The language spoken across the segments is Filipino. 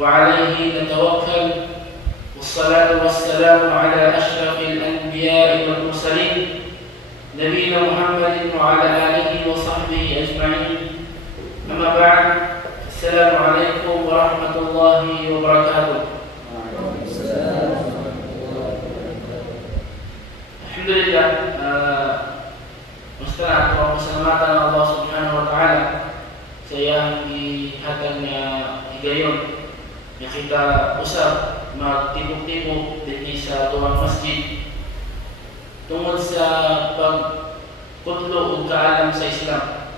وعليه نتوكل، والصلاة والسلام على أشرف الأنبياء والمرسلين نبينا محمد وعلى آله وصحبه أجمعين. أما بعد، السلام عليكم ورحمة الله وبركاته. Alhamdulillah, mustahil ako pasalamatan ng Allah Subhanahu wa Ta'ala sa iyang ihatag na higayon na kita usap magtibok-tibok din sa tuwang masjid tungod sa pagkutlo o kaalam sa Islam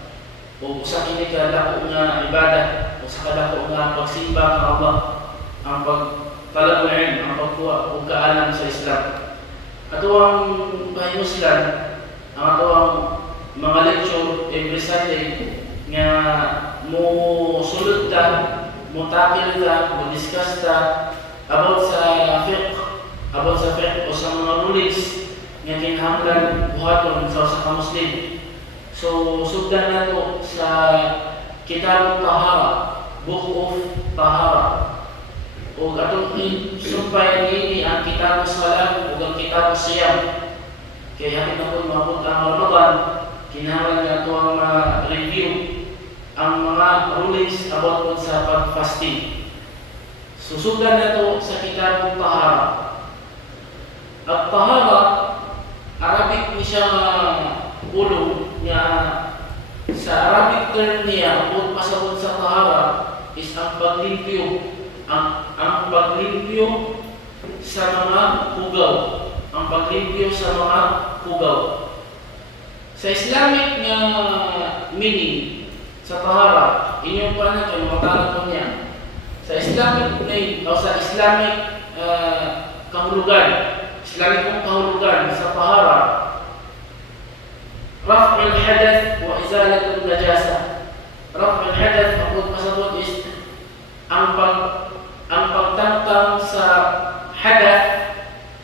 o sa kinikadako nga ibadah o sa kadako nga pagsimba ng Allah, ang pagtalabul ilm, ang pagkuha o kaalam sa Islam. Ato ang pahimuslan, ang ato ang mga lecture every Sunday nga mo sulod ta, mo takil ta, mo discuss ta about sa fiqh o sa mga rulings nga kinahanglan buhaton sa usa ka Muslim. So sugdan nato sa Kitab Tahara, Book of Tahara. O atong sumpay ini ang Kitab Salat o ang Kitab Siyam. Kaya hapit na po mabot ang Ramadan, kinahanglan nato ang review ang mga rulings about po sa pag-fasting. Susugdan nato sa Kitab Tahara. At Tahara, Arabic ni siya ulo niya. Sa Arabic term niya, o pasabot sa Tahara is ang paglimpyo. Ang paglimpyo sa mga hugaw. Ang paglimpyo sa mga hugaw. Sa Islamic nga meaning sa tahara, inyong pa na kayo matala ko niya. Sa Islamic name o sa Islamic kahulugan, Islamikong kahulugan sa tahara, raf' al-hadath wa izalat al-najasa. Raf' al-hadath ang pasabot is ang pagtangtang sa hadath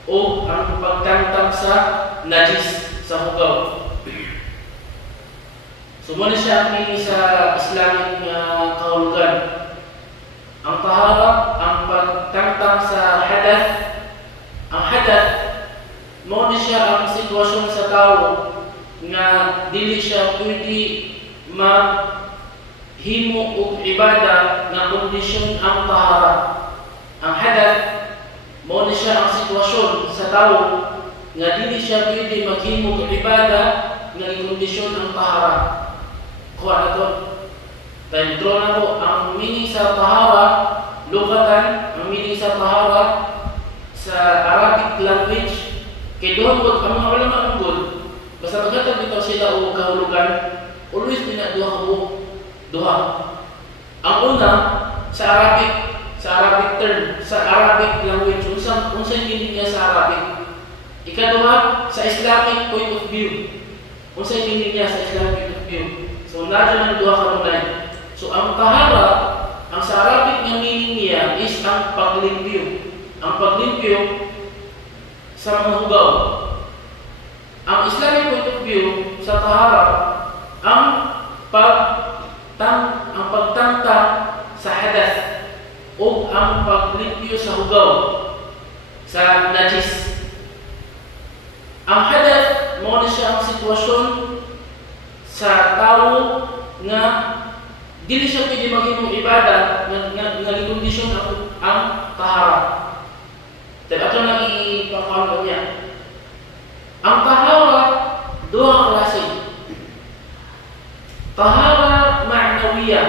o ang pagtangtang sa najis sa hugaw. So muna siya ang sa Islamic kahulugan. Ang tahara, ang pagtangtang sa hadath. Ang hadath, muna siya ang sitwasyon sa tao nga dili siya pwede himo og ibada nga kondisyon ang tahara. Ang hadath mo ni siya ang sitwasyon sa tao nga dili siya pwede maghimo og ibada nga kondisyon ang tahara. Kuha na to. Tayo draw na po ang meaning sa tahara lugatan, ang meaning sa tahara sa Arabic language kay duha pod ang mga ulama ng god basta pagkatag bitaw sila o kahulugan always duha ka buok. Duha. Ang una sa Arabic term, sa Arabic language, unsang meaning niya sa Arabic. Ikaduha sa Islamic point of view. Unsang meaning niya sa Islamic point of view. So nadyo ng duha kanunay. So ang tahara, ang sa Arabic nga meaning niya is ang paglimpyo. Ang paglimpyo sa mga hugaw. Ang Islamic point of view sa tahara, ang pagtangtang sa hadath o ang paglimpyo sa hugaw sa najis. Ang hadath mo na siya ang sitwasyon sa tao nga dili siya pwede maghimong ibada nga kondisyon ang tahara. Diba ito nang ipapakalo niya. Ang tahara, duha klase. Tahara ma'nawiyah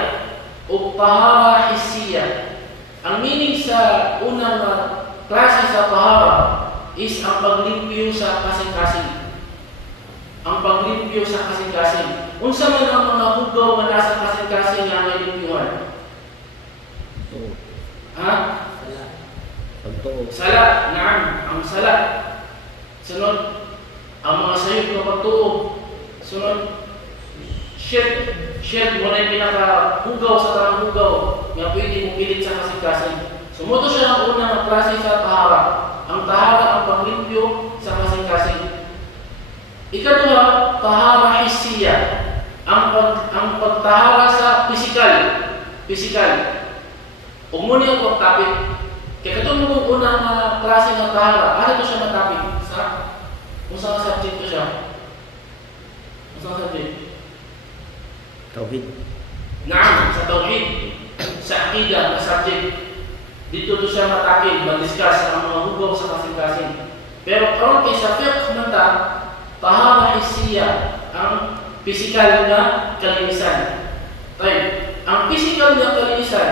o tahara hissiyah. Ang meaning sa unang klase sa tahara is ang paglimpyo sa kasing-kasing. Ang paglimpyo sa kasing-kasing. Unsa man ang mga hugaw nga nasa kasing-kasing nga may limpyuhan? Ha? Sala. Naam. Ang sala. Sunod, ang mga sayop na pagtuo. Sunod, Shirk mo na yung pinaka-hugaw sa tarang hugaw nga pwede mong pilit sa kasing-kasing. Sumuto siya ang unang klase sa tahara. Ang tahara ang panglimpyo sa kasing-kasing. Ikaduha, tahara hissiyah. Ang pagtahara sa pisikal. O Ug mo niya kung topic. Kaya katong mong unang klase ng tahara, ano to siya na topic? Kung saan subject ko siya? Kung saan subject? Tauhid. Naam, sa tauhid, sa akida, na subject. Dito to siya matake, mag-discuss ang mga hugaw sa kasing-kasing. Pero karon kay sa fiqh mata, tahara hissiya, ang physical na kalinisan. Tayo, ang physical na kalinisan,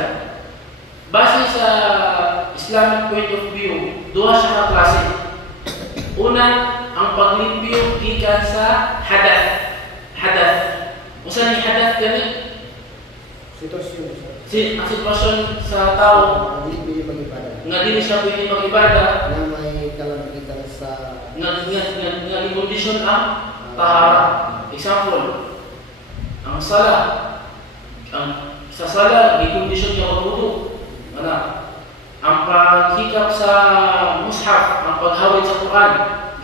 base sa Islamic point of view, duha siya ka klase. Una, ang paglimpyo gikan sa hadath. Hadath. Usa ni hadath gani? Ang sitwasyon sa tao nga dili siya pwede mag-ibada Na may kalamitan sa nga kondisyon ang tahara. Example, ang sala. Sa sala, kondisyon niya magwudu. Ang paghikap sa mushaf, ang paghawid sa Quran,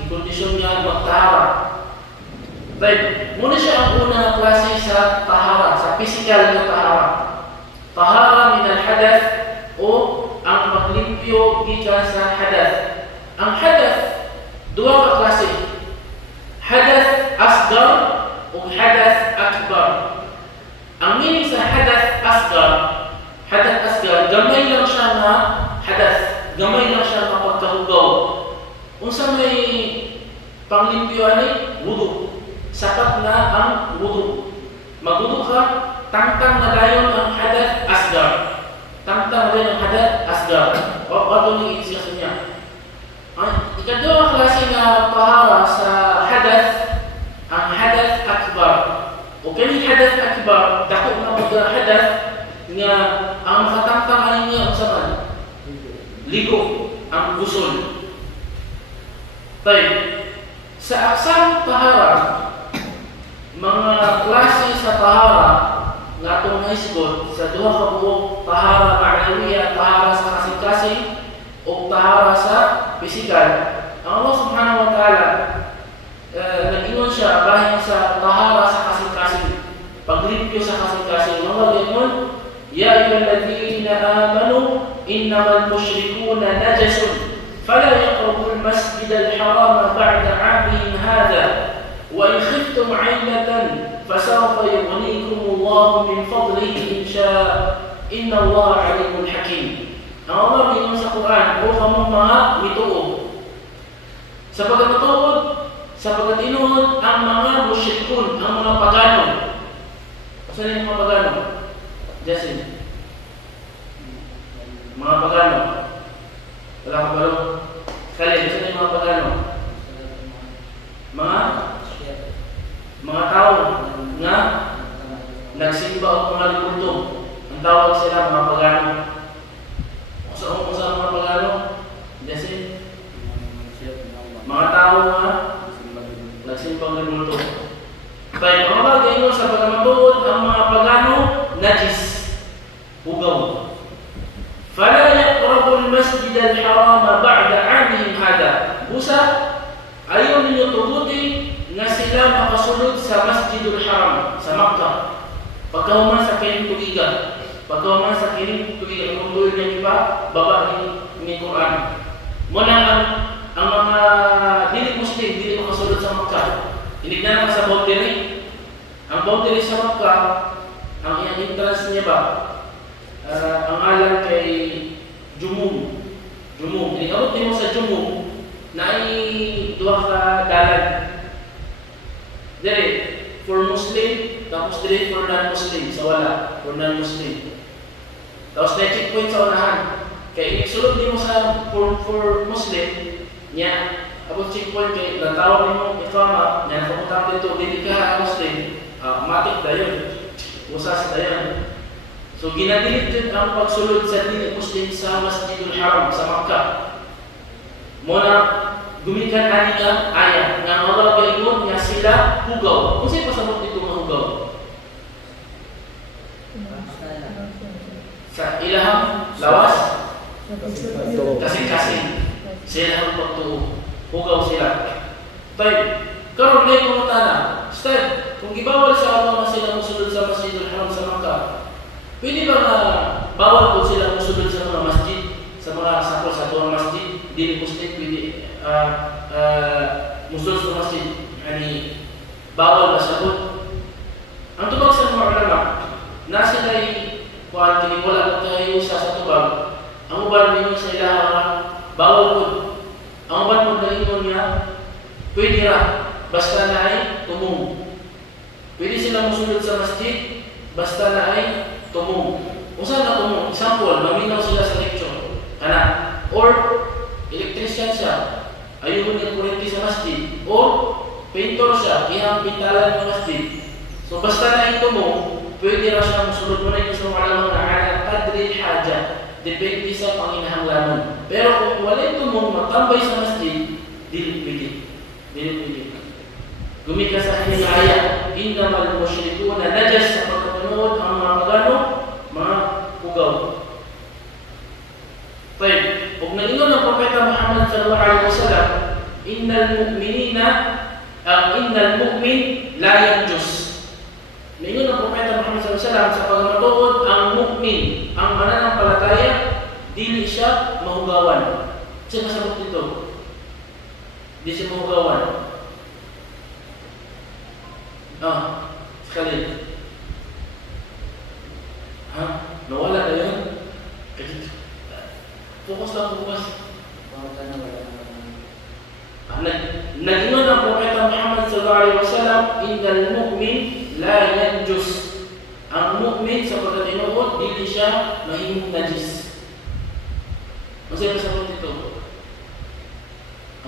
kondisyon niya magtahara. Right. Muna siya ang unang klase sa tahara, sa physical na tahara. Tahara min al-hadath o ang paglimpyo gikan sa hadath. Ang hadath, dua ka klase. Hadath asgar o hadath akbar. Ang meaning sa hadath asgar, gamay lang siya na hadath. Gamay lang siya na pagkahugaw. Unsa may panglimpyo ani? Wudu. Sapat na ang wudu. Magwudu ka, tangtang na dayon ang hadath asgar. Tangtang rin ang hadath asgar. O ato ni discussion niya. Ikadua klase na tahara sa hadath, ang hadath akbar. O kani hadath akbar, dako na mga hadath nga ang makatangtang ani niya unsa man? Ligo, ang gusul. Tay, sa aksam tahara, mga klase sa tahara nga atong naisgot sa duha ka buok, tahara ma'nawiyya, tahara sa kasing-kasing o tahara sa pisikal. Ang Allah subhanahu wa ta'ala nag-ingon siya bahin sa tahara sa kasing-kasing, paglimpyo sa kasing-kasing. Allah nag-ingon, ya ayyuhalladhina amanu innamal musyrikuuna najasun fala yaqrabul masjidal harama ba'da 'amihim hadha وإن خفتم عيلة فسوف يغنيكم الله من فضله إن شاء إن الله عليم حكيم. Ang Allah binigyan sa Quran, o kamong mga mituod. Sapagkat inuod ang mga musyrikun, ang mga pagano. Saan yung mga pagano? Jasin. Mga pagano. Wala ka balo? Kalin, saan yung mga pagano? Mga tao na nagsimba o mga lipunto. Ang tawag sila mga pagano. Kung saan mga pagano? Jasin. Mga tao na nagsimba ng lipunto. Kaya mga bagay mo sa pagkamatuod ang mga pagano najis. Hugaw. Fala yaqrabu al-masjid al-haram ba'da 'amihim hada. Busa ayaw ninyo tugutin na sila makasulod sa Masjidul Haram sa Makkah. Pagkahuman sa kining tugiga, kung tuloy ng iba, baba ni Quran. Muna ang mga dili Muslim, dili makasulod sa Makkah. Inignan naman sa boundary. Ang boundary sa Makkah, ang iyang entrance niya ba, ang alam kay Jumum. Inigawag din mo sa Jumum, na ay duha ka dalan. Dire, for Muslim, tapos dire for non-Muslim, sa wala, for non-Muslim. Tapos na checkpoint sa unahan. Kaya sulod din mo sa for Muslim, niya, abot checkpoint kay natawag mo ikama, niya nakapunta dito, dili ka Muslim, matik na yun. Usas na yun. So ginadilit din ang pagsulod sa dili Muslim sa Masjidul Haram, sa Makkah. Muna, gumikan ani nga ayat nga Allah gaingon nga sila hugaw. Kung sa'yo pasabot dito mga hugaw? Sa ilahang lawas? Kasing-kasing. Sila ang pagtuo. Hugaw sila. Tayo, karon na yung kumutana. Step, kung gibawal sa Allah na sila musulod sa Masjidul Haram sa Makkah, pwede ba na bawal po sila musulod sa dili Muslim pwede musul sa masjid, yani bawal masabot. Ang tubag sa mga ulama, nasa kay kuan kini wala kayo sa tubag. Ang uban ninyo sa ilaha bawal pud. Ang uban pud ninyo niya pwede ra basta na ay tumong. Pwede sila musulod sa masjid basta na ay tumong. Usa na tumong, example, maminaw sila sa lecture. Kana or electrician siya, ayun yung kurente sa masjid, or painter siya, ihang pintalan ng masjid. So basta na ito mo, pwede na siya musulod mo na yung sa malamang na ala kadri haja, depende sa panginahanglanon. Pero kung wala ito mo matambay sa masjid, dili pwede. Dili pwede. Gumika sa aking ayat, innamal musyrikuna najas sa pagkatanood ang mga pagano, mga pugaw. Baik, kung naingon ang Propeta Muhammad sallallahu alaihi wasallam, innal mu'min la yanjus. Naingon ang Propeta Muhammad sallallahu alaihi wasallam sa pagmatuod ang mu'min, ang mananampalataya, dili siya mahugawan. Siya masabot dito. Di siya mahugawan. Sekali. Nawala na yun? Fokus lang, fokus. Nag-iwan ang Propeta Muhammad sallallahu alaihi wasallam, innal mu'min la yanjus. Ang mu'min sa pagkatinuod, dili siya mahimong najis. Masaya pa sa ito.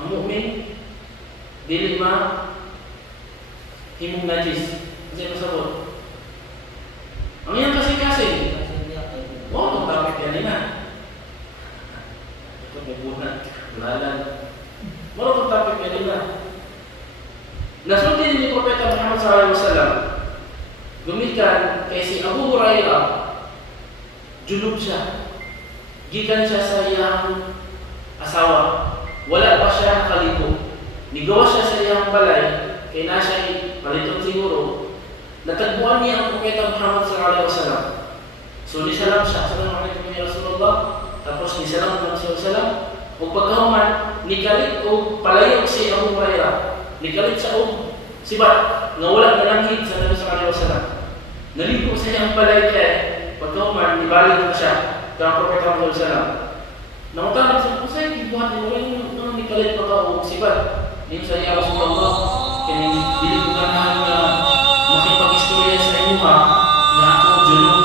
Ang mu'min, dili himong najis. Masaya pa sa ang iyang kasi-kasi. Itong topic yan na. Ito may bunat, bulalan. Itong topic yan na. Nasunod ni Propeta Muhammad SAW, gumikan kay si Abu Hurairah, junub siya. Gikan siya sa iyang asawa. Wala pa siya nakaligo. Nigawa siya sa iyang balay, kay na siya paliton siguro. Natagpuan niya ang Propeta Muhammad SAW. So, nisalam siya. Assalamualaikum ya Rasulullah. Tapos, nisalam naman siya SAW. O pagkahuman, nikalit o palayog si Abu Hurairah. Nikalit sa sibat na wala nanangkit sa Nabi SAW. Naligo sa iyang balay kaya pagkahuman, nibalik na siya kang Propeta Muhammad SAW. Nangutangan siya, kung sa'yo, ibuhat niyo, wala nikalit pa ka o sibat. Ngayon sa iya Rasulullah, kaya bilig ko ganahan na makipag-istorya sa inyo na ako junub.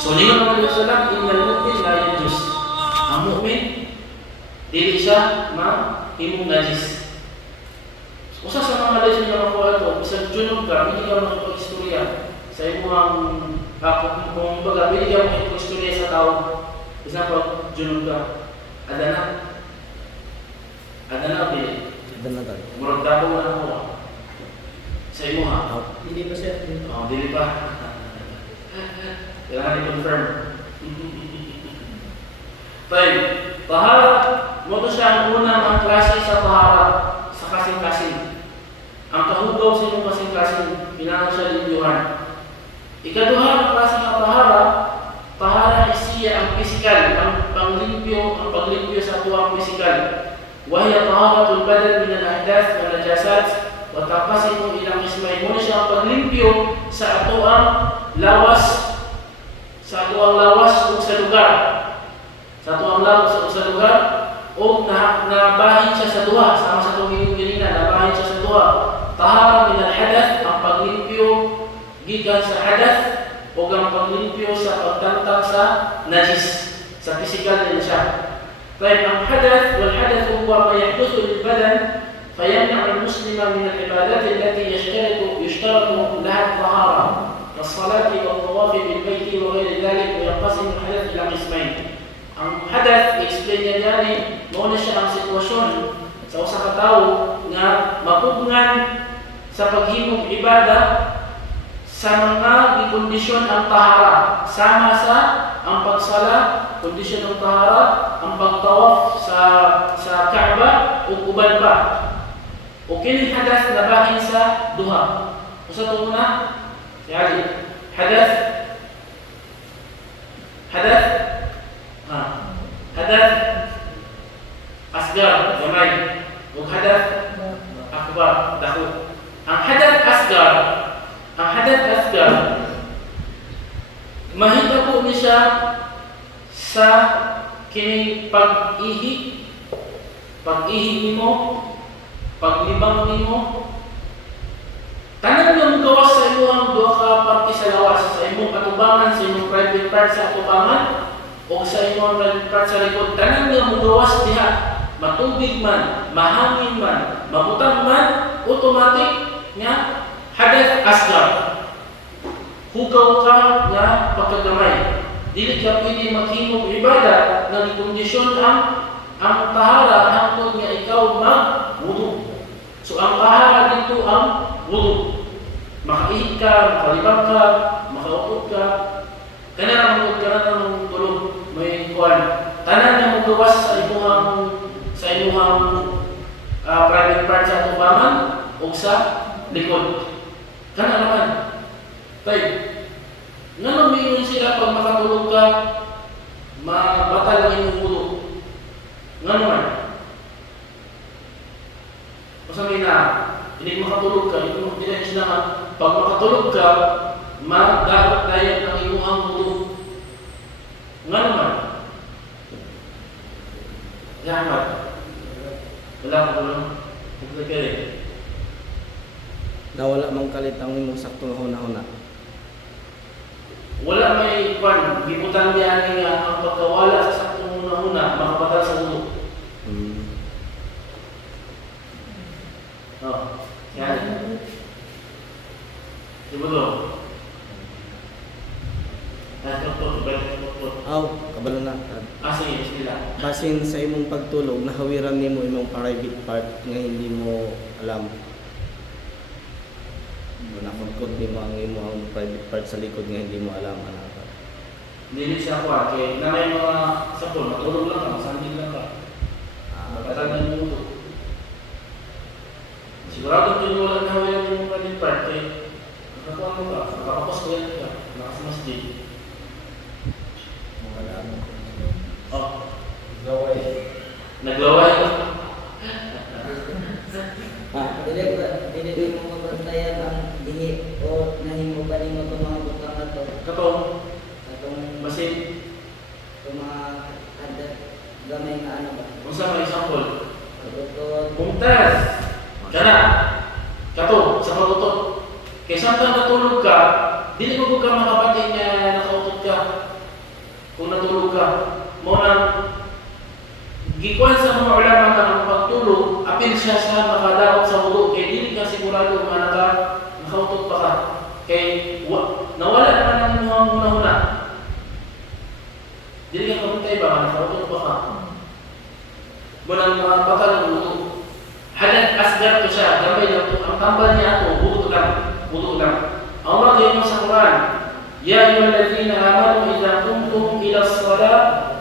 So, ningon naman yung salam, innal mu'min la yanjus. Ang mu'min, dili siya mahimong najis. Usa sa mga lesson na makuha ito, isang junub ka, hindi ka makipag-istorya sa imong kung baga, hindi ka makipag-istorya sa tao. Isang pag junub ka, adana, dili. Adana tayo. Murag dabo na ako. Sa imo ha? Hindi pa siya. Dili pa. Kailangan i-confirm. Tayo, tahara, mo to siya ang unang klase sa tahara, sa kasing-kasing. Ang kahugaw sa inyong kasing-kasing, pinangan siya libyuhan. Ikaduha ang klase ng tahara isiya ang pisikal, ang paglimpyo sa tuwang pisikal. Wahya taharatul badan min al-ahdath wal najasat wa taqasimu ila qismayn. Muna siya ang paglimpyo sa atuang lawas o sa lugar. Sa atuang lawas o sa lugar o nabahin siya sa duha, sama sa itong ginina, nabahin siya sa duha. Tahara min al-hadath, ang paglimpyo gikan sa hadath o ang paglimpyo sa pagtangtang sa najis, sa physical din siya. طيب الحدث والحدث هو ما يحدث للبدن فيمنع المسلم من العبادات التي يشترط لها الطهارة كالصلاة والطواف بالبيت وغير ذلك وينقسم الحدث إلى قسمين. الحدث explain يعني mo na siya ang sitwasyon sa usa ka tawo nga mapugnan sa paghimong ibada sa mga gikondisyon ang tahara, sama sa ang pagsala, kondisyon ng tahara, ang pagtawaf sa Kaaba o uban pa. O kining hadath na bahin sa duha. Usa to muna? Si Ali. Hadath. Hadath Mahitabo ni siya sa kining pag-ihi nimo, paglibang nimo, tanan nga mugawas sa imong duha ka parte sa lawas, sa imong atubangan, sa imong private part sa atubangan, o sa imong private part sa likod, tanan nga mugawas diha, matubig man, mahangin man, mabutang man, automatic nga hadath asghar. Hugaw ka nga pagkagamay. Dili ka pwede maghimog ibada nga gikondisyon ang tahara hangtod nga ikaw mag-wudu. So ang tahara dito ang wudu. Makaihig ka, makalibang ka, makaukod ka, kana na mangud ka na ng tulog, may kuwan. Tanan nga mugawas sa imuhang private part sa atubangan o sa likod. Kana naman. Tay, nga lumingon sila pag makatulog ka, mabatal ang imong wudu. Nga naman. Masabi na, hindi makatulog ka, hindi mo dinensya na pag makatulog ka, magdagot tayo ng imuhang wudu. Nga naman. Yaman. Wala ko lang. Huwag ka rin. Nawala mang kalit ang imong saktong huna-huna. Wala may kwan, gibutan biyan nga ang pagkawala sa saktong una-una, makabatal sa ulo. Oh, yan. Diba to? Aw, kabalo na. Sige, sila. Basin sa imong pagtulog, nahawiran nimo imong private part nga hindi mo alam. Nakukod nimo ang imong private part sa likod nga hindi mo alam ana ka. Dili siya kwa, kaya na may mga sapon, matulog lang ka, masandin lang ka. Magkatagan mo ito. Sigurado kung wala na hawiran yung private part, kaya nakakuha mo ka, nakakapos ko yan ka, nakasamasjid. Oh, naglaway ka. Dili mo mabantayan ang dihi o nahimo ba nimo itong mga butang na ito? Katong, Itong basin, mga gamay nga ano ba? kung sa may example, Pagutod. Mumtaz, kana, kato, sa pag-utot. Kaya samtang natulog ka, dili mo ka makapatid na nakautot ka. Kung natulog ka, mo nang gikuan sa mga ulama nga ang pagtulog, apil siya sa makadaot sa wudu. Kaya dili ka sigurado nga nakautot pa ka. Kaya nawala naman ang mga muna-muna. Dili ka kamuntay ba, nakautot pa ka. Munang mga batal ng wudu. Hadath asghar to siya, gamay lang to. Ang tambal niya ito, wudu lang. Allah gayon sa Quran, Ya ayyuhalladzina amanu idza qumtum ila as-salah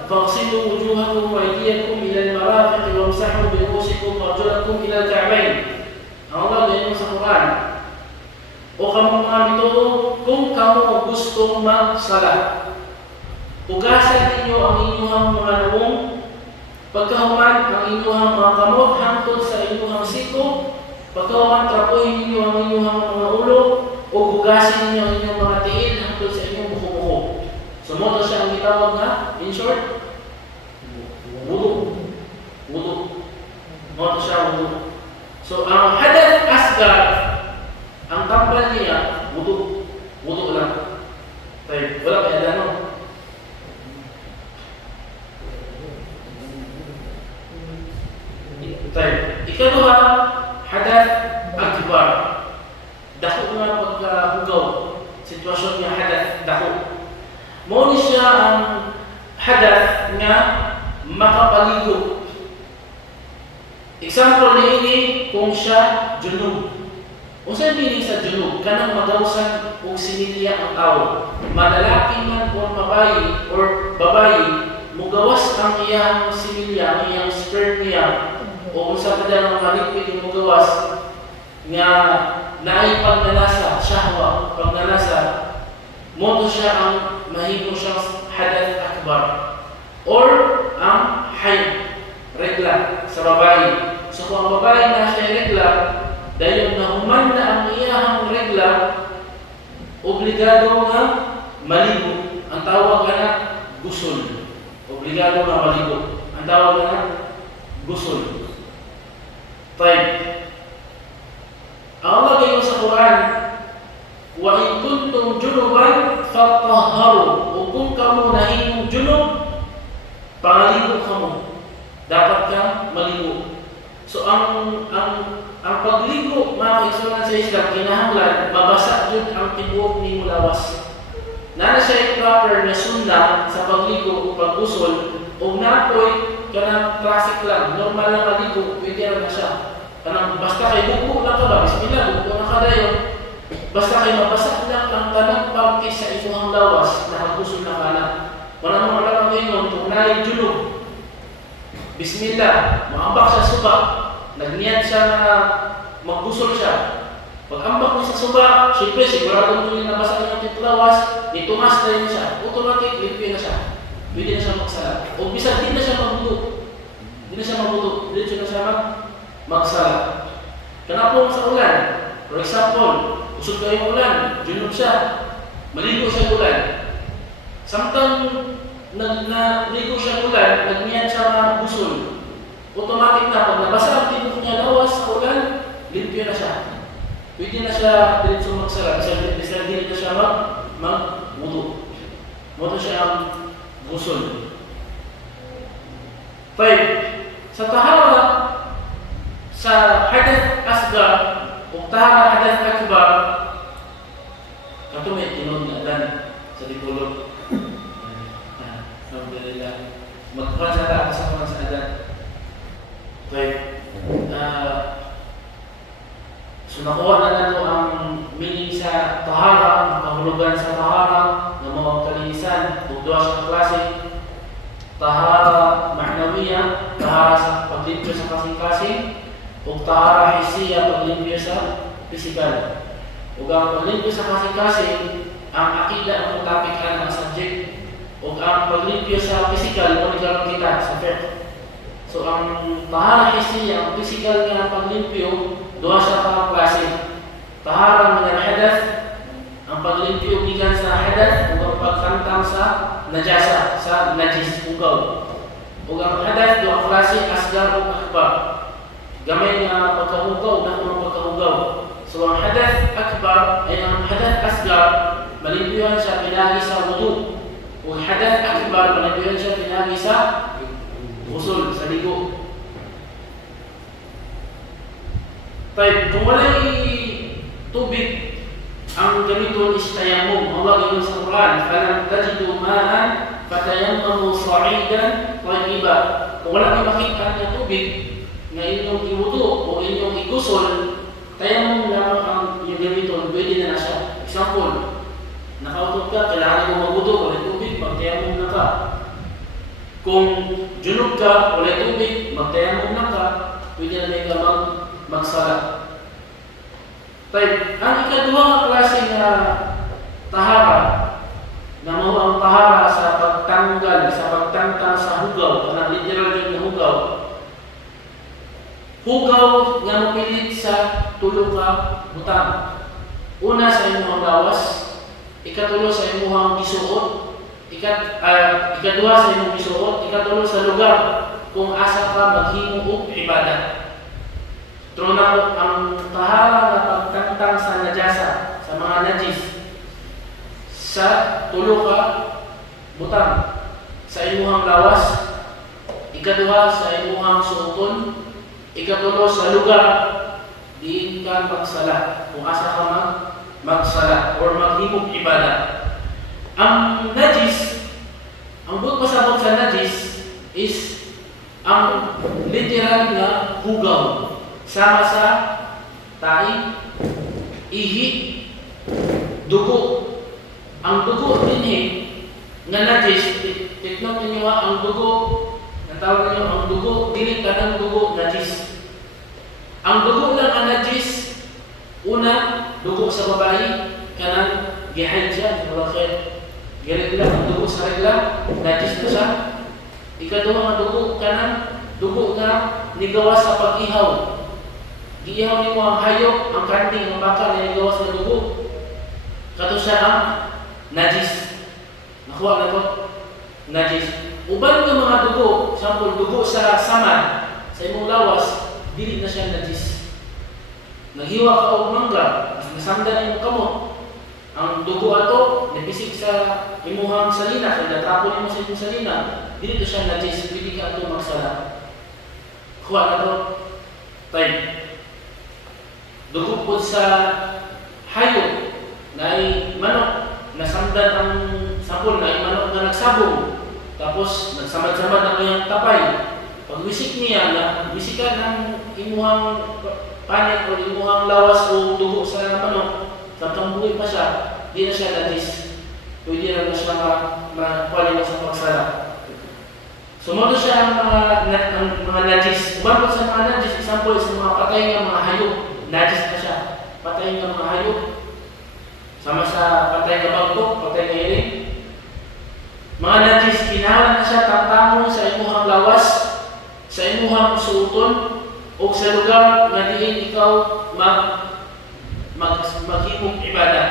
faghsilu wujuhakum wa aydiyakum ila al-marafiq wamsahu bi ru'usikum wa arjulakum ila al-ka'bayn. Allah gayon sa Quran. O kamu mga mituto, kung kamu gustong mag-salah, ugasan ninyo ang inyong mga nabong, pagkahuman ang inyong mga kamot hangtod sa inyong siko, pagkahuman trapuhin ninyo ang inyong mga ulo, o hugasin ninyo ang inyong mga tiil hangtod sa inyong buko-buko. So mo to siya ang itawag na, in short, wudu. Mo to siya wudu. So ang hadath asghar, ang tambal niya, wudu lang. Tayo, wala kaya dano. Tayo, ikaduha, hadath akbar. Dako nga paghugaw, sitwasyon niya hadath, dako. Mo ni siya ang hadath nga makapaligo. Example ni kung siya junub. Unsay meaning sa junub? Kanang magawsan og sinilya ang tao. Malalaki man or babayi, mugawas ang iyang sinilya, ang iyang sperm niya, o unsa pa ang malipid mo gawas nga naay pagnanasa, syahwa, pagnanasa, mo to siya ang mahimo siyang hadath akbar. Or ang hayd, regla sa babae. So kung ang babae na siya regla, dahil nahuman na ang iyahang regla, obligado nga maligo ang tawag na gusul. Obligado na maligo. Ang tawag na gusul. Tayo. Ang Allah gayon sa Quran, wa in kuntum junuban fatahharu. O kung kamu nahimong junub, pangaligo kamu. Dapat kang maligo. So ang pagligo, mga kaigsunan sa Islam, kinahanglan mabasa jud ang tibuok ni mulawas. Na siya proper na sunna sa pagligo o pag-usol, o napoy kanang classic lang, normal lang maligo, pwede na siya. Kanang basta kay buko lang ka ba, bismillah, buko na ka dayon. Basta kay mabasa lang ang tanang parte sa imuhang lawas na pag-usol na ka na. Wala mo wala kang ngayon, kung naay julog, bismillah, maambak siya suba, nagniyat siya na maggusol siya. Pag ambak niya sa suba, siyempre siguradong kung yung nabasa niya ang titlawas, itumas na yun siya, automatic, limpyo na siya. Pwede na siya magsala. O bisa, di na siya mabuto. Di na siya mabuto. Diretso na siya magsala. Kaya po sa ulan, for example, usod kayo ulan, junub siya, maligo siya ulan. Samtang naligo siya ulan, nagniyat siya na gusol. Automatic na, pag nabasa ang tibok niya lawas sa ulan, limpyo na siya. Pwede na siya diretso magsara. Bisa hindi na siya magwudu. Moto siya ang gusol. 5. Sa tahara, sa hadath asgar o tahara hadath akbar, kato may tinod na adan sa dipulog. Alhamdulillah. Magkuhan sa taas sa mga sa adan. 5. So nakuha na nato ang meaning sa tahara, ang kahulugan sa tahara, na mga kalinisan, dua sa klase. Tahara ma'nawiya, tahara sa paglimpyo sa kasing-kasing, o tahara hisiya, paglimpyo sa pisikal. O ang paglimpyo sa kasing-kasing, ang akida ang topican ng subject, o ang paglimpyo sa pisikal, kung nagkaroon kita sa fiqh. So ang tahara hisiya, ang pisikal nga paglimpyo, dua siya ka klase. Tahara min al-hadath, ang paglimpyo gikan sa hadath o ang pagtangtang sa najasa, sa najis, ugaw. O ang hadath, dua klase, asgar o akbar. Gamay nga pagkahugaw, na kung pagkahugaw. So ang hadath akbar ay ang hadath asgar, malimpyohan siya pinagi sa wudu. O hadath akbar, malimpyohan siya pinagi sa usul, sa ligo. Tayo, kung wala'y tubig, ang gamiton is tayammum. Allah ganoon sa Quran, falam tajidu ma'an fatayammamu sa'idan tayyiba. Kung wala kayo makita ng tubig na inyong iwudu o inyong igusol, tayammum lamang ang inyong gamiton, pwede na siya. Example, nakautot ka, kailangan mo magwudu, wala tubig, magtayammum na ka. Kung junub ka, wala tubig, magtayammum na ka, pwede na ka magsala. Tayo, ang ikaduha nga klase na tahara, na mo ang tahara sa pagtanggal, sa pagtangtang sa hugaw, kanang literal yun na hugaw. Hugaw nga mapilit sa tulong ka butang. Una sa imuhang lawas, ikatulo sa imuhang gisuot, ikaduha sa imuhang gisuot, ikatulo sa lugar kung asa ka maghimo og ibadah. True na po ang tahara na pagtangtang sa najasa, sa mga najis, sa tulo ka butang, sa imuhang lawas, ikaduha sa imuhang suoton, ikatulo sa lugar, diin ka magsala, kung asa ka magsala or maghimog ibadah. Ang najis, ang buot pasabot sa najis is ang literal na hugaw. Sama sa tahi, ihi, dugo. Ang dugo din nga najis, tignan ninyo ang dugo, natawag ninyo ang dugo, dili ka ng dugo najis. Ang dugo lang ang najis, una, dugo sa babae, kanang gihaid siya, bakit? Giregla, ang dugo sa regla, najis na siya. Ikaduha ang dugo, kanang dugo nga nigawas sa pag-ihaw. Giihaw ni mo ang hayop, ang kanding, ang baka na nigawas na dugo. Kato siya ang najis. Nakuha na to, najis. Uban ng mga dugo, sample dugo sa samad, sa imong lawas, dili na siya najis. Naghiwa ka og mangga, nasamdan imong kamot. Ang dugo ato nipisik sa imuhang salina, kaya natapon mo sa imong salina, dili to siya najis, pwede ka ato magsala. Kuha na to, time. Dugo po sa hayop na ay manok, nasamdan ang sapon na ay manok na nagsabong, tapos nagsamad-samad ang iyang tapay. Pag wisik niya, na wisikan ang imuhang panit o imuhang lawas o dugo sa manok, tapos buhay pa siya, di na siya najis. Pwede na siya makuha mo sa pagsala. Sumunod siya ang mga najis. Umabot sa mga najis, example sa mga patay ng mga hayop, najis na siya. Patay ng mga hayop, sama sa patay na bagto, patay na iring. Mga najis, kinahalan na siya tamtamon sa imuhang lawas, sa imuhang suuton, o sa lugar na diin ikaw maghimong ibadah.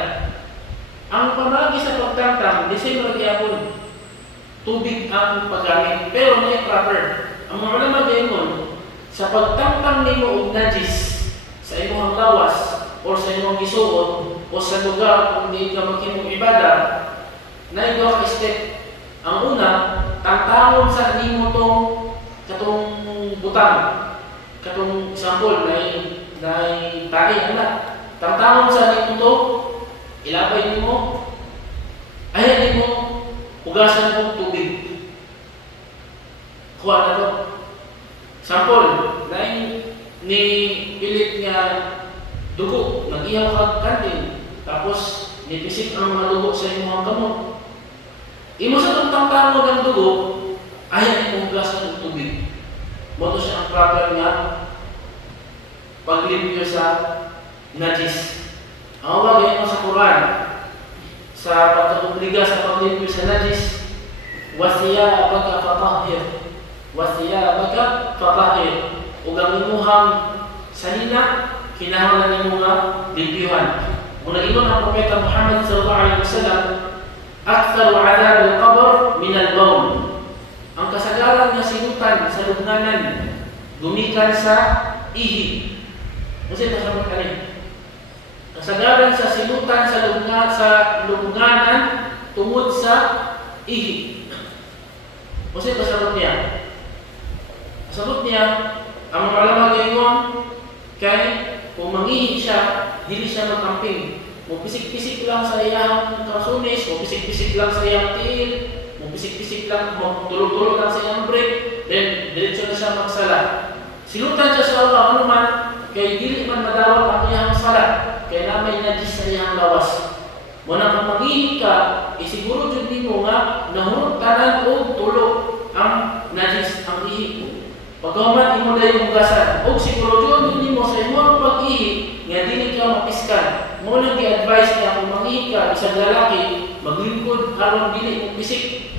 Ang pamagi sa pagtangtang, di siya magyapon. Tubig ang paggamit, pero may proper. Ang mga ulama gayon, sa pagtangtang nimo og najis sa imong lawas o sa imong gisuot o sa lugar kung di ka maghimong ibada, na ikaw ka step. Ang una, tangtangon sa nimo tong katong butang, katong example na tahi anak. Tangtangon sa nimo to, ilabay nimo, ayan nimo, hugasan mo tubig. Kuha na to. Sample, na ni pilit nga dugo, nag-iyaw kag kantin, tapos nipisik ang mga dugo sa imong kamot. Imo sa itong tangtangon ng dugo, ayan mo hugasan ng tubig. Moto siya ang proper nga paglimpyo sa najis. Ang wagay mo sa Quran, sa pagkakubliga sa paglimpyo sa najis, wasiyabaka fatahhir, wasiyabaka fatahhir. Ug ang imuhang salina kinahanglan nimo nga limpyuhan. Kung nag-ingon ang propeta Muhammad sallallahu alaihi wasallam, aktsaru 'adab al-qabr min al-bawl. Ang kasagaran nga sinutan sa lubnganan gumikan sa ihi. Kasi kasabot kani. Kasagaran sa sinutan sa lubnganan tungod sa ihi. Kasi kasabot niya. Kasabot niya ang mga ulama gayon kay kung mangihi siya, dili siya magkamping. Mo pisik-pisik lang sa iyang krasunis, mo pisik-pisik lang sa iyang tiil, mo pisik-pisik lang, mo tulog-tulog lang sa iyang break, then diretso na siya magsala. Sinutan siya sa Allah, ano man, kay dili man madawat ang iyang sala, kay namay najis sa iyang lawas. Muna kung mangihi ka, isiguro dyan mo nga, nahurot tanan o tulog ang najis, ang ihi. Pagkaman imo na yung hugasan, o siguro dyan mo sa imo ang pag-ihi, nga dili ka mapiskan. Mo nang gi-advise niya kung mangihi ka, isang lalaki, maglingkod aron dili mo pisik.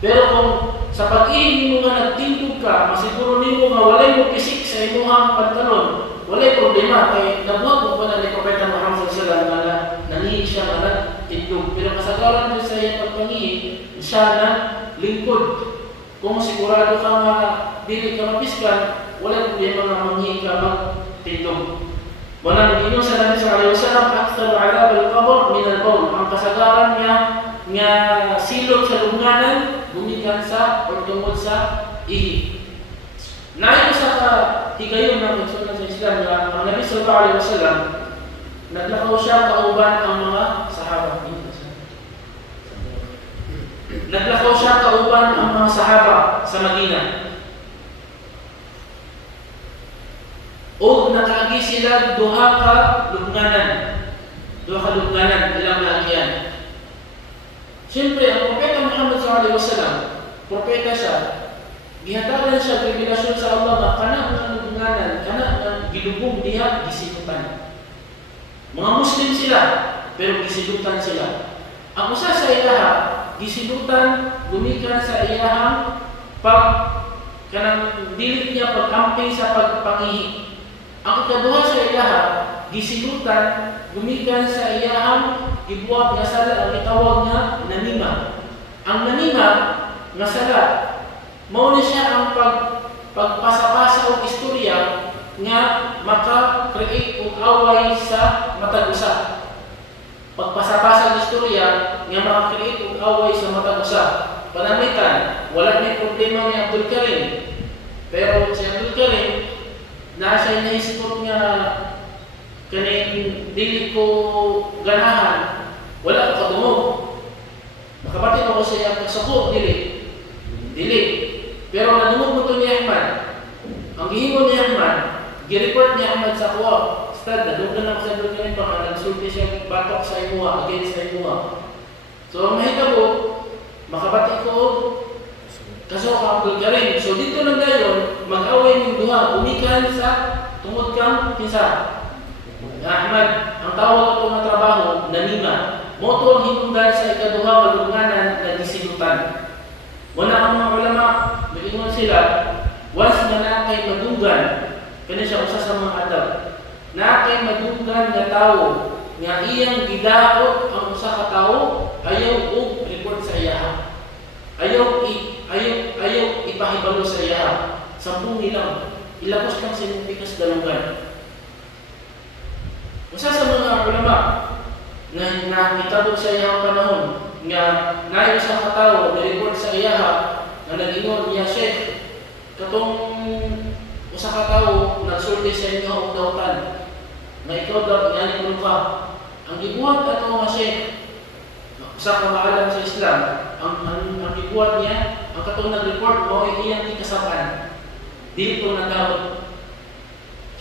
Pero kung sa pag-ihi nimo nga nagtindog ka, masiguro nimo nga walay mo pisik sa imuhang pantalon, walay problema kay nabuhat mo pa na ni Propeta Muhammad sallallahu alaihi wasallam na nangihi siya nga nagtindog. Pero kasagaran din sa iyang pagpangihi, siya na lingkod. Kung sigurado ka nga dili ka mapiskan, walay problema nga mangihi ka magtindog. Manang inyo sa Nabi sallallahu alaihi wasallam, aktsaru 'adab al-qabr min al-bawl. Ang kasagaran niya nga silot sa lubnganan gumikan sa o tungod sa ihi. Nayon sa higayon ng pagsunod sa Islam nga ang Nabi sallallahu alaihi wasallam naglakaw siya kauban ang mga sahaba. Naglakaw siya kauban ang mga sahaba sa Madina. O nakaagi sila duha ka lubnganan. Duha ka lubnganan ilang lagyan. Siyempre, ang Propeta Muhammad SAW, propeta siya, gihatagan siya revelasyon sa Allah nga kana ang lubnganan, kana ang gilubong diha, gisilutan. Mga Muslim sila, pero gisilutan sila. Ang usa sa ilaha, gisilutan, gumikan sa ilahang kanang dilit niya pagkamping sa pagpangihi. Ang ikaduha sa ilaha, gisilutan, gumikan sa iyahang gibuhat nga sala ang itawag nga namima. Ang nanima nga sala mao ni siya ang pagpasapasa og istorya nga maka-create og away sa matag usa. Pagpasapasa og istorya nga maka-create og away sa matag usa. Panamitan, wala may problema ni Abdul Karim. Pero si Abdul Karim na siya naisipot nga kaning dili ko ganahan, wala ko kadungog. Nakapatid ako sa iyang kasako, dili. Pero nadungog mo ito ni Ahmad. Ang gihingon ni Ahmad, gi-report ni Ahmad sa kuwa. Stad, nadunggan ako sa Abdul Karim baka nagsulti siya batok sa imuha, against sa imuha. So ang mahitabo, makabati ko kaso ka Abdul Karim. So dito lang dayon, mag-away ng duha, umikan sa tungod kang kinsa. Ahmad, ang tawag ito na trabaho, nanima. Moto ang hinungdan sa ikaduha walunganan na disilutan. Muna ang mga ulama, mag-ingon sila, once na nakay madunggan, kanya siya usa sa mga adab, nakay madunggan nga tao, nga iyang gidaot ang usa ka tao, ayaw og report sa iya. Ayaw ipahibalo sa iya. 10 nilang, ilabos lang sa pikas dalungan. Usa sa mga ulama na nakitabo sa iyang panahon nga nayo sa katawo ni-report sa iyaha na nag-ingon niya, Sheikh, katong usa ka tawo nagsulti sa inyo og dawtan na ikaw daw yani kuno ka. Ang gibuhat ato nga Sheikh, usa ka maalam sa Islam, ang gibuhat niya, ang katong nag-report mo ay iyang ikasaban. Dili ko nagdawat.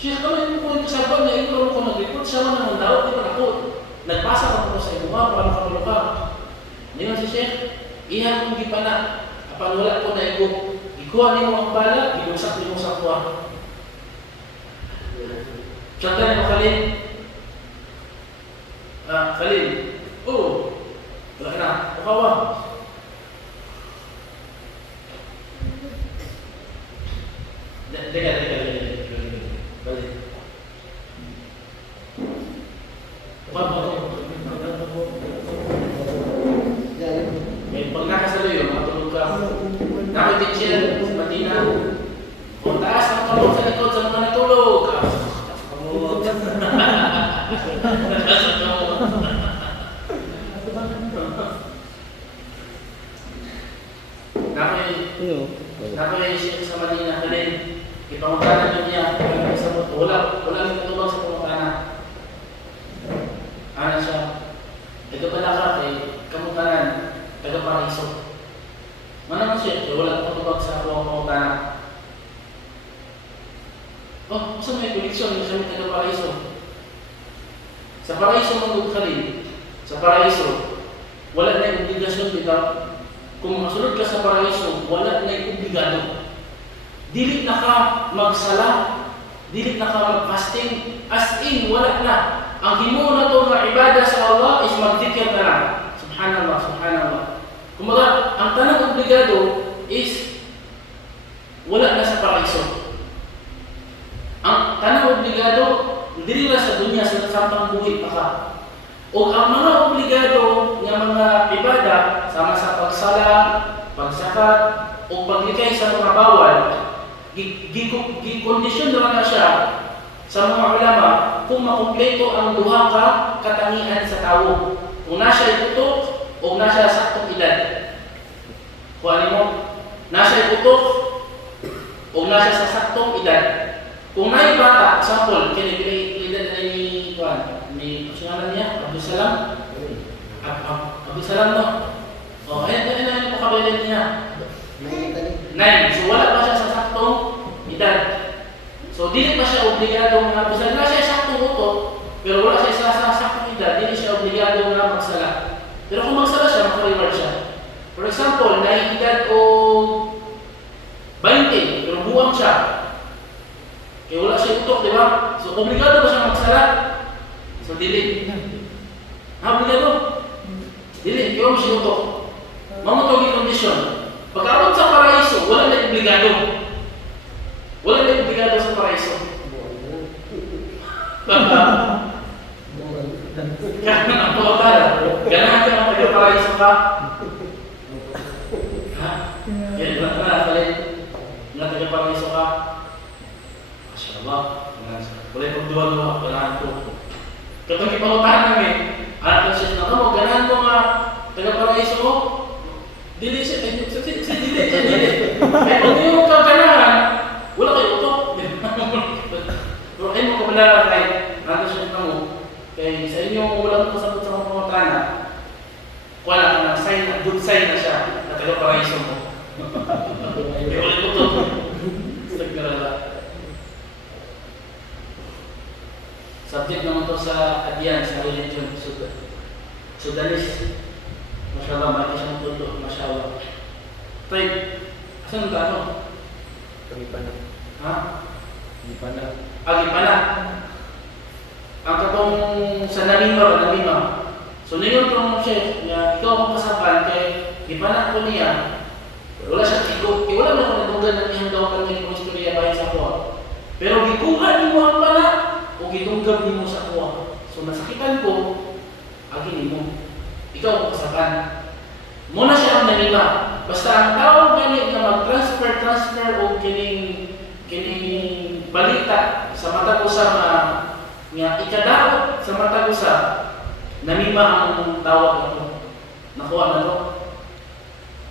Sheikh, kami mo ko ikasaban na ikaw ko nag-report, siya man ang dawat, di pa ako. Nagpasa ko sa imo para makatulo ka. Ningon si Sheikh, iyan kong gipana, apan wala ko na ikuha nimo ang bala, gibusak nimo sa kuha. Siyempre mo Khalil? Khalil? Oo. Wala na, ukawa. Deka. Balik. May pag nakasaloy, matulog ka. Nakititsil sa Madina. Kung taas ang kamot sa likod sa mga natulog. Taas ang kamot. Nakoy siya sa Madina. Kanin, ipamutanan niya. Wala nang matulog sa pamutanan. Ano siya? Ito pala ka kay kamutanan, taga-Paraiso. Manang siya, wala ko tubag sa pamutanan. Oh, saan may koneksyon sa taga-Paraiso? Sa Paraiso mong Khalil, sa Paraiso, wala na yung obligasyon dito. Kung masunod ka sa Paraiso, wala na yung obligado. Dili na ka magsala, dili na ka mag-fasting, as in, wala na. Ang himuon na ito na ibadah sa Allah is mag-dhikr na lang. Subhanallah. Kumaga, ang tanang obligado is wala na sa Paraiso. Ang tanang obligado, dili na sa dunya, sa samtang buhay pa ka. O ang mga obligado ng mga ibadah, sama sa pagsala, pagsakat, o paglikay sa mga bawal, gikondisyon na siya sa mga ulama kung makumpleto ang duha ka katangian sa tao. Kung nasa iputok o nasa saktong edad. Kung ano mo, nasa iputok o nasa sa saktong edad. Kung may bata, example, kinipilid na ni Juan, ni pasingalan niya, Abdul Salam. Abdul Salam, no? O, ayun po kabilin niya. 9. So, wala pa siya sa saktong edad. So, dili pa siya obligado mga bisag na siya saktong utok, pero wala siya sa saktong edad, dili siya obligado na magsala. Pero kung magsala siya, maka-reward siya. For example, na edad o 20, pero buwang siya. Kaya wala siya utok, di ba? So, obligado ba siya magsala? So, dili. Obligado? Dili, kaya mo siya utok. Mamutog yung kondisyon. Pagkabot sa Paraiso, wala na obligado. Wala na obligado sa Paraiso. Kaya ang pagkakala, ganahan ka ng taga-Paraiso ka. Yan, wala na, palit. Nga taga-paraiso ka. Masya Allah. Wala pag duwa-duwa, ganahan ko. Katong ipangutahan namin, anak ng siya na mo, ganahan ko nga, taga-paraiso ko. Dili siya, dili. Kaya kung di mo ka ganahan, wala kayo utok. Pero ay mo kabalala kay, anak siya na mo, kay sa inyo, wala mo kasabot sa mga pangutahan. Wala ka na, sign na, good sign na siya, na taga-paraiso mo. Kaya ulit utok. Sagkarala. Subject naman to sa adyan, sa religion, Sudanese. Masyaallah, mati siyang tuto, masyaallah. Tayo, asan ang ano? Pagipan na. Ha? Pagipan na. Agipan na. Ang katong sa namima. So, niyon itong chef, niya, ikaw ang kasapan, kay gipanak ko niya, wala siya tigo, wala mo kung nadunggan ng iyang daw kang ganyan kung istorya bahay sa kuha. Pero gikuhan mo ang pana, o gidunggab mo sa kuha. So, nasakitan ko, agin mo. Ikaw ang kasapan. Muna siya ang nanima. Basta ang tao ganit na mag-transfer o kining balita sa mata ko sa nga ikadaot sa mata ko sa nanima ang tawag ako. Nakuha na to.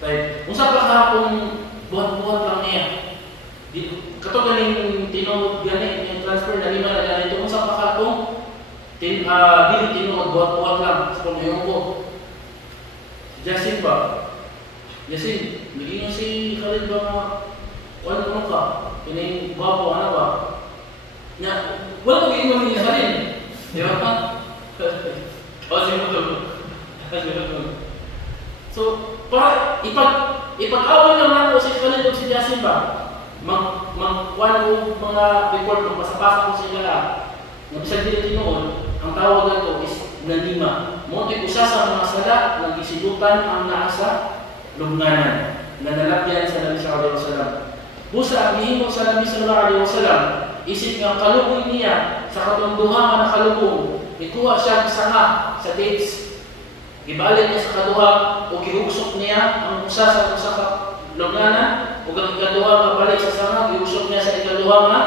Right. Kung sa kung buhat-buhat lang niya. Kato galing tinuod ganit yung transfer nanima na ganito. Kung sa kung dili tinuod buhat-buhat lang sa pagmayong ko. Yasin ba? Yasin, naging si Khalid ba ano ka? Kining guwapo, ano ba? Nya, wala ko giingon ni Khalid. Di ba? O, so, para ipag-away lang ako si Khalid o si Yasin ba? Magkuhan ko mga report ko, pasapasa ko sa inyo bisag dili tinuod, ang tawagan ko is nanima. Muntik usa sa mga sala ng gisilutan ang naasa lubnganan na nalagyan sa Nabi sallallahu alaihi wasallam. Busa ang gihimo sa Nabi sallallahu alaihi wasallam, isip nga kaluboy niya sa katong duha nga nakalubong, ikuha siya sanga sa dates. Gibalik niya sa kaduha o gihugsok niya ang usa ka lubnganan o ang ikaduha nga balik sa sanga, gihugsok niya sa ikaduha nga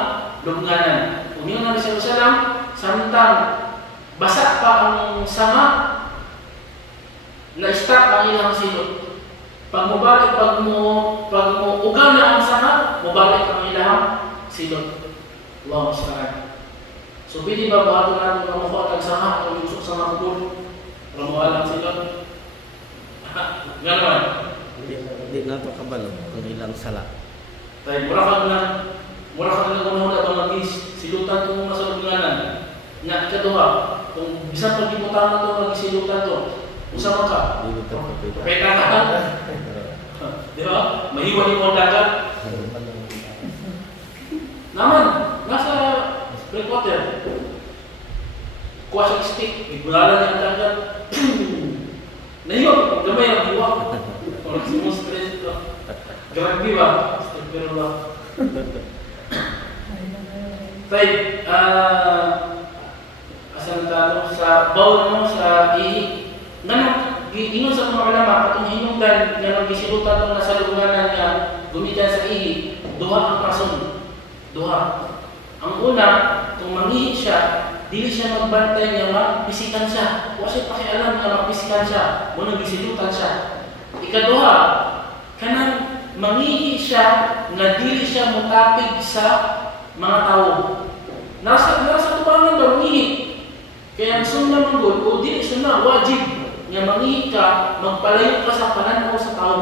lubnganan. Kung yun Nabi sallallahu alaihi wasallam, samtang basa pa ang sanga, na-stop ang ilang silot. Pag mo ugaw na ang sanga, mubalik ang ilang silot. Allah musta'an. So, pwede ba bato natin ang makuha ang sanga o yusok sa mga kubur? Para mo alang silot? Nga naman. Hindi na ito kabalo ang ilang sala. Tayo, mura ka na kung na itong magis, silutan itong nasa lubnganan. Nga, ikaduha, kung isang pagkimutan na itong magisilutan ito, usama ka. Pwede ka. Di ba? Mahiwa-hiwa ang dagat. Naman, nasa breakwater. Kuha siyang stick, ibulalan niya ang dagat. Nahiwa, gamay ang hiwa. Orang semua stress ito. Grabe ba? Astagfirullah. Tayo, asan tayo? Sa bawl mo, sa ihi. Ingon sa mga ulama, katong hinungdan nga magisilutan itong nasa lubnganan nga gumikan sa ihi, duha ang rason. Duha. Ang una, kung mangihi siya, dili siya magbantay nga mapisikan siya. Huwag siya pakialam nga mapisikan siya. Muna gisilutan siya. Ikaduha, kanang mangihi siya nga dili siya mutapig sa mga tao. Nasa tubangan daw mangihi. Kaya ang sunna manggod, o dili sunna, wajib nga mangihi ka, magpalayo ka sa pananaw sa tao.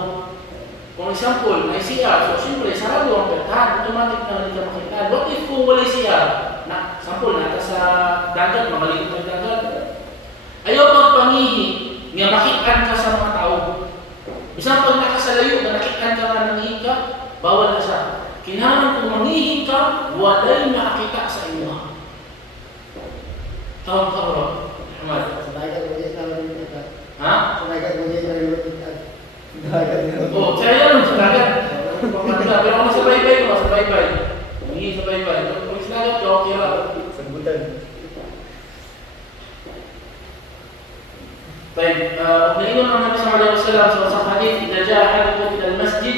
Kung example, may CR, so siyempre, sarado ang pertahan, automatic na hindi ka makita. What if kung wala CR? Example, nata sa dagat, mamalikot ang dagat. Ayaw magpangihi nga makitaan ka sa mga tao. Isang pag nakasalayo na nakitaan ka nga ng ka, bawal na siya. Kinahanglan kung mangihi ka, walay nakakita sa inyo. Tawag ka bro. Ahmad. Ha? Oh, saya lang sa dagat. Pero kung sa baybay ko, sa baybay. Mangihi sa baybay. Kung sa dagat ka, okay lang. Sambutan. طيب، ونقول النبي صلى الله عليه وسلم في hadith إذا جاء أحدكم إلى المسجد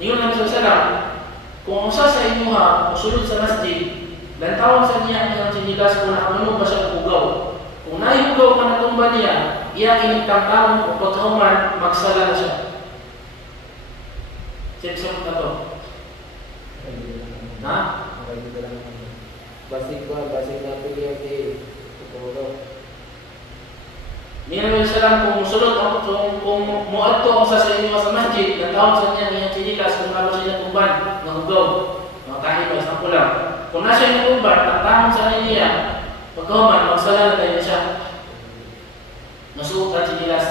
Ingon lang sa kung ang usa sa imuha musulod sa masjid, lantawon sa niya ang sinilas kung nakamunog pa siya ugaw. Kung naihugaw ka na tumba niya, iya kinitang-tawon o pagkahuman, magsala na siya. Sip-sip na to. Na? Basic na pilihan di Tulo. Niya salam kung musulod ang kung muadto ang sa inyo sa masjid, lantawon sa niya ang sinilas kung ano siya tumban, nahugaw. Kahit ba sa kulang. Kung nasa yung tumban, lantawon sa niya, pagkahuman, magsala na tayo na siya. Nasuot ang sinilas.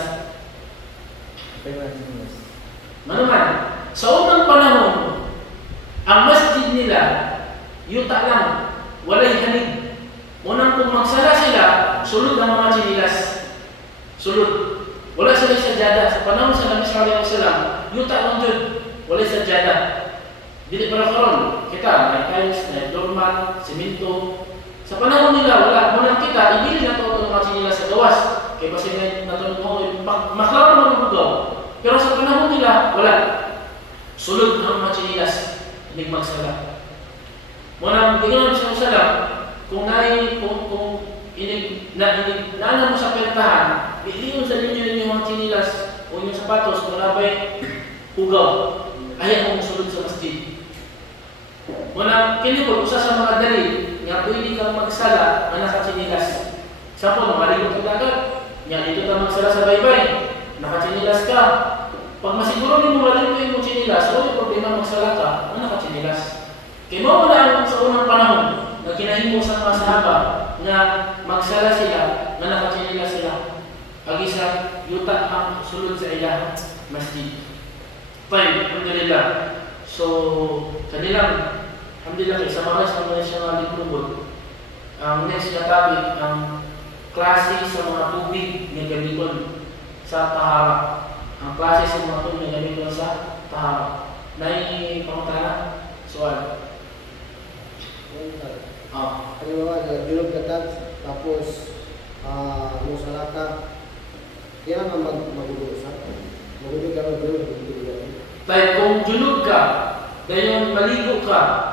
Manuman, sa unang panahon, ang masjid nila, yuta lang, walay hanig. Unang kung magsala sila, sulod ang mga sinilas. Sulod. Wala sila sadyada. Sa panahon sa Nabi sallallahu alaihi wasallam, yuta lang dyan, walay sadyada. Dili para karon, kita, may tiles, may doormat, simento. Sa panahon nila, wala. Munang kita, ibili na ito ng mga sinilas sa gawas. Kaya basi na ito maklaro naman ang bugaw. Pero sa panahon nila, wala. Sulod ang mga sinilas, hindi magsala. Munang tingnan sa salam, kung naalam mo sa pertahan, iliyon sa ninyo yung mga sinilas o yung sapatos kung nabay hugaw, ayaw mo sulod sa masjid. Munang kinipod, usa sa mga dali, nga pwede kang magsala na nakasinilas. Sa po, maligot ka dagat, nga dito ka magsala sa baybay, nakasinilas ka. Pag masiguro din mo malimpo yung sinilas, o yung problema magsala ka, nakasinilas. Kaya mo wala sa unang panahon, na kinahimo sa mga sahaba na magsala sila, na nakasinilas sila. Ag isa, yuta ang sulod sa ilah masjid. Fine, alhamdulillah. So, kanilang, alhamdulillah, sa mga siya nga litlubod. Ang next na topic, ang klase sa mga tubig na gamiton sa tahara. Ang klase sa mga tubig na gamiton sa tahara. May pangutana? Soal. Halimbawa, julog ka tapos musala ka, kaya nga mag-uusap. Mag-uusap ka mag-julog. Tayo kung julog ka, dayon maligo ka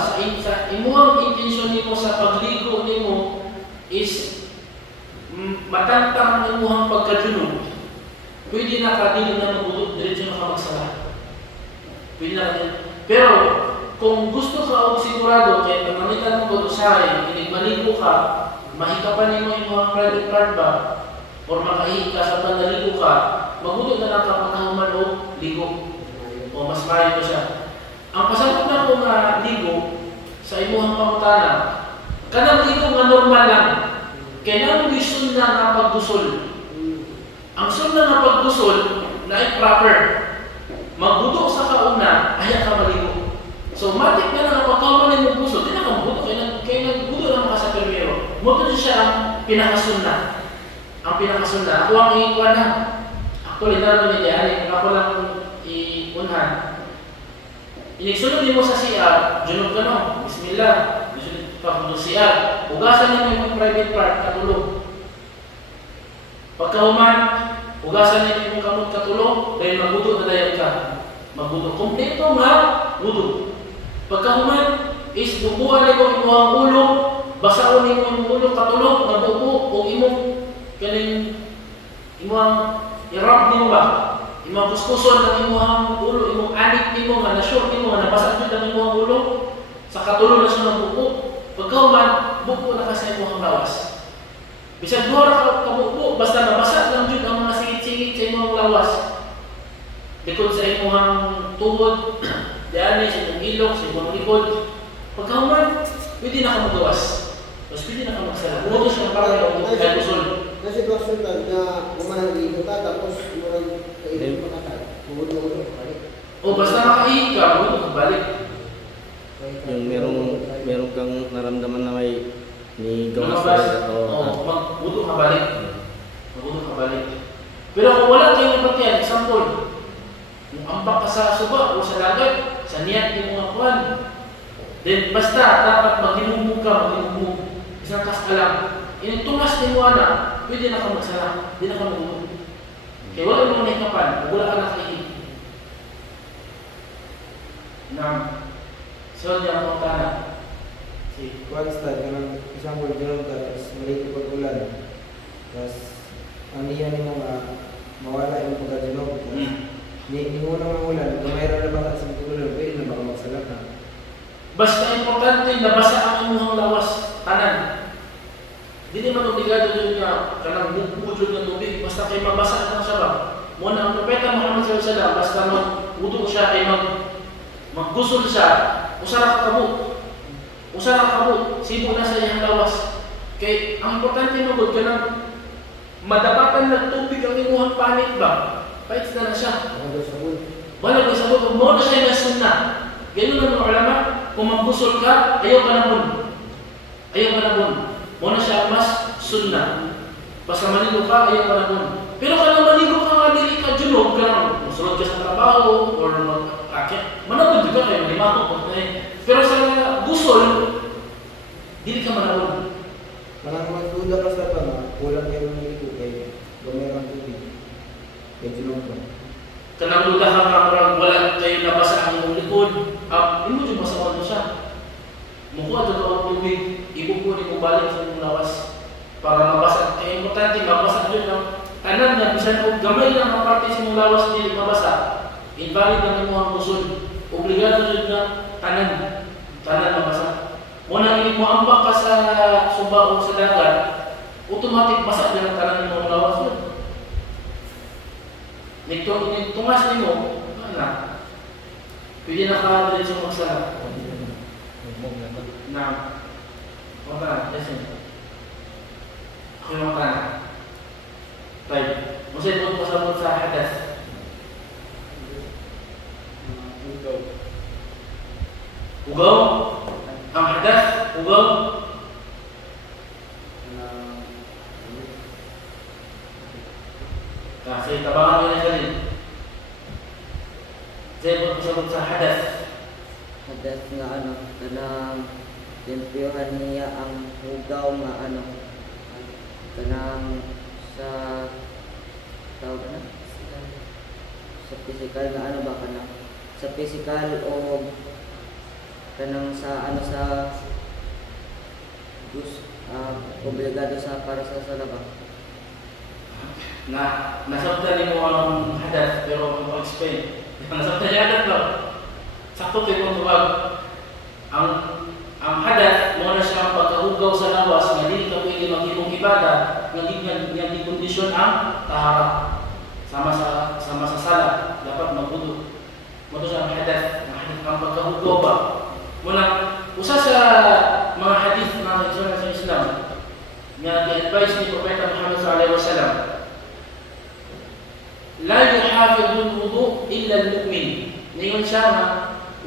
sa imuhang intensyon nimo sa pagligo nimo is matantang imuhang pagkajulog. Pwede na ka dili na magudot, diretso na ka magsala. Pwede na ka. Pero kung gusto ka o sigurado kaya pagmamitan mo ko usahay, maligo ka, mahikapan nimo imuhang private part ba, or makahihi ka sa panaligo ka, magudot na lang ka pagkahuman o ligo. O mas mayo siya. Ang pasabot na ko nga ligo sa imuhang pangutana, kanang ligo nga normal lang. Kaya nang gisun na nga pagdusol. Ang sun na nga pagdusol na ay proper. Magbudo sa kauna, ayaw ka maligo. So matik na lang ang pagkaman ng puso, di na ka magbudo. Kaya nagbudo lang ka sa permero. Muto siya ang pinakasunna. Ang pinakasunna. Ako ang iikuan na. Actually, naroon ni Diari, kung ako lang iunhan. Inisunod mo sa CR, junod ka no, bismillah, isunod ka mo sa CR, hugasan niyo yung private part, katulog. Pagkahuman, hugasan niyo yung kamot katulog, dahil magbudo na dayan ka. Magbudo. Kompleto nga, budo. Pagkahuman, is bubuhan niyo yung ang ulo, basaon niyo yung ulo, katulog, magbubo, o imong, kanin, imong, i-rub niyo ba? Imong kuskuson ng imong ulo, imong anik nimo nga na-sure nimo nga nabasa jud ang imong ulo sa katulog na siya ng buko. Pagkahuman, buko na ka sa imong lawas. Bisag duha ka buko, basta nabasa lang jud ang mga singit-singit sa imong lawas. Bikod sa imong tuhod, diani sa imong ilok, sa imong likod. Pagkahuman, pwede na ka magawas. Tapos pwede na ka magsala. Buto siya para kay kusol. Kasi sitwasyon lang na umahaligo ka tapos murang kainin pa ka. Buod-buod balik. O basta makaihi ka, buto ka balik. Yung merong kang naramdaman na may ni gawas Lumabas, magbuto ka balik. Magbuto ka balik. Pero kung wala kayong napatiyan, example, kung ambak ka sa suba o sa dagat, sa niyat yung mga kuhan, then basta dapat maghinumog ka, maghinumog. Isang kasalam. Inutunas ni mo anak, pwede na ka magsala, hindi na ka magbuto. Kaya wala mong nahikapan, wala ka nakaihig. Na so niya mo kana. Si Kuan start ka ng isang word ka tapos maliit pag ulan. Tapos ang niya ni mo nga mawala yung pagkajinog. Ni mo nang ulan, gamay ra na ba sa ulan, pwede na baka magsalat na. basta importante nabasa ang imuhang lawas tanan. Dili man obligado yun nga kanang bubudlod ng tubig basta kay mabasa lang siya ba. Muna ang propeta Muhammad sallallahu alaihi wasallam basta magwudu siya kay maggusol siya, usara ka kabut, sibo na sa iyang lawas. Kay ang importante magud kanang madapatan ng tubig ang imuhang panit ba? Pahit na siya. Ako daw sabon. Wala ko sabot, mo na siya na sunna. Ganyan ang mga ulama, kung magbusol ka, ayaw ka na bun. Mo na siya mas sunna. Basta maligo ka, ayaw ka na bun. Pero kung maligo ka nga, dili ka junog, kaya musulod ka sa trabaho, or mag-akit, manabod ka kayo, limako. Pero sa gusol, dili ka manabod. Manang magduda ka sa nga, kulang kayo ng ligo kay gamay ra ang tubig. Kay jinog ka. Kanang ludahan nga parang wala kayo nabasa ang inyong likod, imo yung masawan mo siya. Mukuha dito ang tubig, ipupunin mo balik sa inyong lawas para mabasa. Kaya importante, mabasa dito ng tanan niya, bisan kung gamay lang ang parte sa inyong lawas hindi mabasa, invalid ang inyong kusod. Obligado dito na tanan mabasa. Muna hindi mo ambak ka sa sumba o sa dagat, automatic basa din ang tanan inyong lawas yun. Tungas ni mo, na, pwede na ka diretso magsala. Na, huwag ka na, listen. Ako yung ka na. Tayo, masaya ito pasabot sa hadas. Ugaw? Ang hadas, ugaw? Kasi tabangan mo na siya rin. Saya pasabot sa hadas. Hadas nga kanang limpyuhan niya ang hugaw nga kanang sa tawag na sa physical nga ba kanang sa physical o kanang sa sa obligado sa para sa salaba. Nasabtan mo ang hadas pero ang explain. Nasabtan niya hadas daw. Sakto kayo kung tuwag. Ang hadas mo na siya ang pagkahugaw sa lawas nga dili ka pwede maghimong ibada nga di kondisyon ang tahara. Sama sa sala dapat magwudu. Mo to siya ang hadas, ang pagkahugaw ba. Muna usa sa mga hadith na sa Islam nga gi-advise ni Propeta Muhammad sallallahu alaihi wasallam. La yuhafidhu al-wudu illa al-mu'min. Ningon siya nga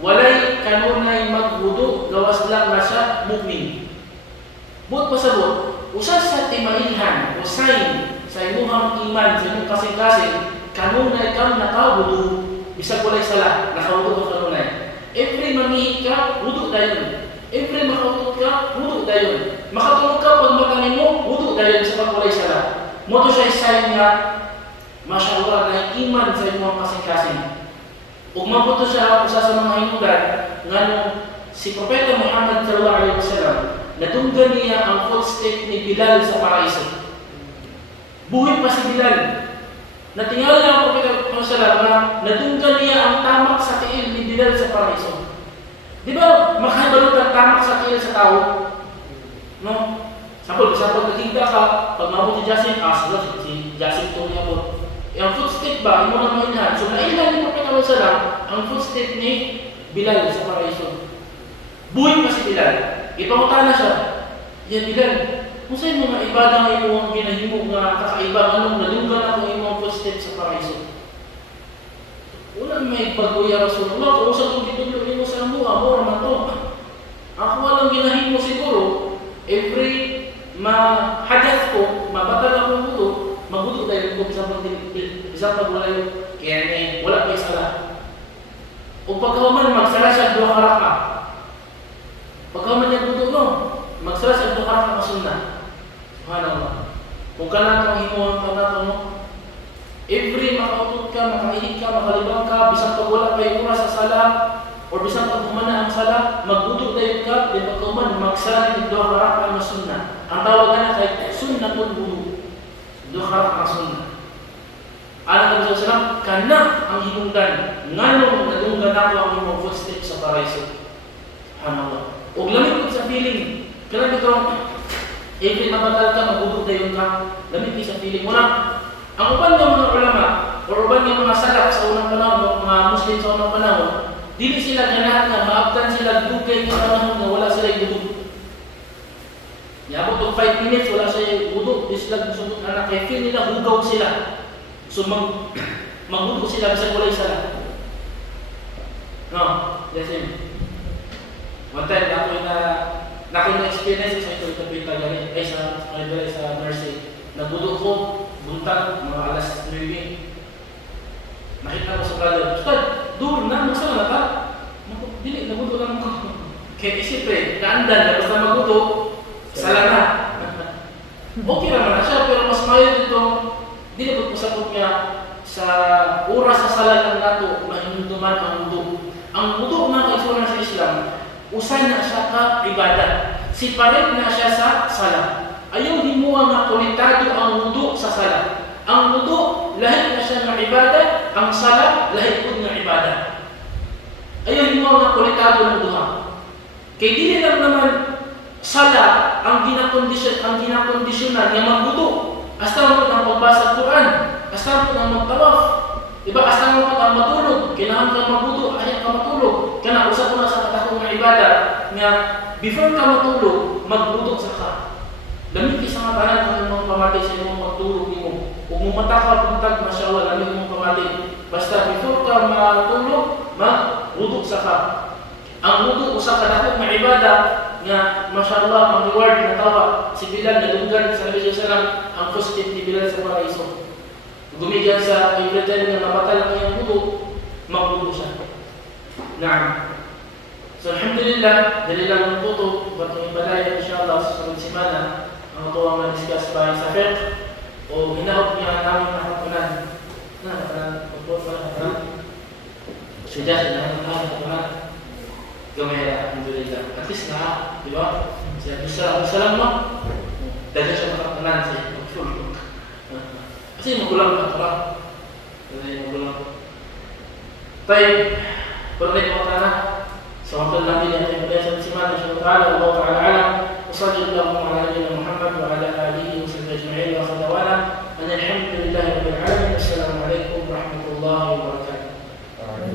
walay kanunay magwudu gawas lang na siya mu'min. But pasabot, usa sa timailhan o sign sa imuhang iman, sa imong kasing-kasing, kanunay kang nakawudu, bisag walay sala, nakawudu ka kanunay. Every manihit ka, wudu dayon. Every makautot ka, wudu dayon. Makatulog ka, pag matanin mo, wudu dayon sa pagwalay sala. Mo to siya sign nga masyaallah na iman sa imong kasing-kasing. Ug mabuto siya usa sa mga hinudan nganong si Propeta Muhammad sallallahu alaihi wasallam natunggan niya ang footstep ni Bilal sa paraiso. Buhay pa si Bilal. Natingala niya ang Propeta Muhammad sallallahu alaihi wasallam na natunggan niya ang tamak sa tiil ni Bilal sa paraiso. Di ba makabalot ang tamak sa tiil sa tao? No? Sapol nakita ka, pag mabot si Jasim, si Jasim to niya po. Ang footstep ba, yung mga mainhan. So, nailan ni Propeta Muhammad sallallahu alaihi wasallam ang footstep ni Bilal sa paraiso. Buhay pa si Bilal. Ipangutana siya. Yan Bilal, kung sa'yo mga ibada nga yung ginahimo nga kakaiba, anong nalunggan ako yung mga footstep sa paraiso? Wala may bago ya Rasulullah. Kung sa kong ditulog mo sa mga, mo naman to. Ako walang ginahimo siguro. Every mahadas ko, mabatal akong buto, mabuto tayo kung isang pagwalay kaya wala kayo sala. O pagkawaman, magsala siya 2 karaka. Pagkawaman niya buto, no? Magsala siya 2 karaka kasunna. Subhanallah. Kung ka lang kang himuhan ka na ito, no? Every makautot ka, makaihig ka, makalibang ka, bisang pag wala kayo oras sa sala, or bisan pag humana ang sala, magbuto dayon ka, di pagkuman, magsali ng 2 rakaat na sunnah. Ang tawag na kay sunnatul wudu. 2 rakaat na sunnah. Alam Nabi SAW, kana ang himungdan, nganong nadunggan ako ang imong footsteps sa paraiso. Subhanallah. Ug lamig ko sa feeling, kana bitaw, every mabatal ka, magbuto dayon ka, lamig ko sa feeling mo na. Ang uban ng mga ulama, o uban ng mga salaf sa unang panahon, mga Muslim sa unang panahon, dili sila ganahan na maabtan sila dugay ng panahon na wala sila wudu. Yabot og 5 minutes wala sila wudu, di sila gusto anak kay feel nila hugaw sila. So magbuto sila bisag walay sala. No, yes him. One time na experience sa ito kapita gani ay sa Mercy. Nagbuto ko buntag mga alas 9. Nakita ko sa brother, Ustad, doon na, masala na ka? Dili, nabuto lang ko. Kaya isip naandan, basta mabuto, sala na. Okay naman na siya, pero mas mayo dito, dili ko pasapot niya sa oras sa sala lang nato, mahinduman ang wudu. Ang wudu mga kaisunan sa Islam, usan na siya ka ibadah. Separate na siya sa sala. Ayaw himuha nga kulitado ang wudu sa sala. Ang wudu, lahat na siya ng ibadah, ang sala, lahat po ng ibadah. Ayaw himuha nga kulitado ng duha. Kaya dili lang naman sala ang ginakondisyonan niya magwudu. Hasta mo ang pagbasa ng Quran, hasta mo ang magtawaf. Diba? Hasta mo ang matulog, kailangan kang magwudu, ayaw ka matulog. Kaya usap ko na sa katakong ng ibadah nga before ka matulog, magwudu sa ka. Lamig isa nga tanan kung mga pamatay sa imong magtulog nimo. Kung mumata ka buntag, masyaallah, lamig mong pamatay. Basta before ka matulog, magwudu sa ka. Ang wudu usa ka dakong nga ibadah nga masyaallah ang reward na tawa si Bilal na dunggan sa Nabi sallallahu alaihi wasallam ang footstep ni Bilal sa paraiso. Gumigan sa everytime nga mabatal ang iyang wudu, magwudu siya. Naam. So alhamdulillah, dali lang ng tuto, batong ibadayan inshallah sa sunod semana ang tuwang na-discuss pa sa fiqh o hinahot niya namin nakapunan. Magpuot pa lang sudah na gamera, alhamdulillah. At least na, di ba? Salam mo, dahil siya makapunan siya. Kasi magulang ka pa. Kasi magulang. Tayo, berkait makana. Sampai nabi yang biasa bersama Allah Taala, Allah Taala alam. Wassallallahu ala nabiyyina Muhammad wa ala alihi wa sahbihi ajma'in wa sallallahu alhamdulillahi rabbil alamin. Assalamualaikum warahmatullahi wabarakatuh.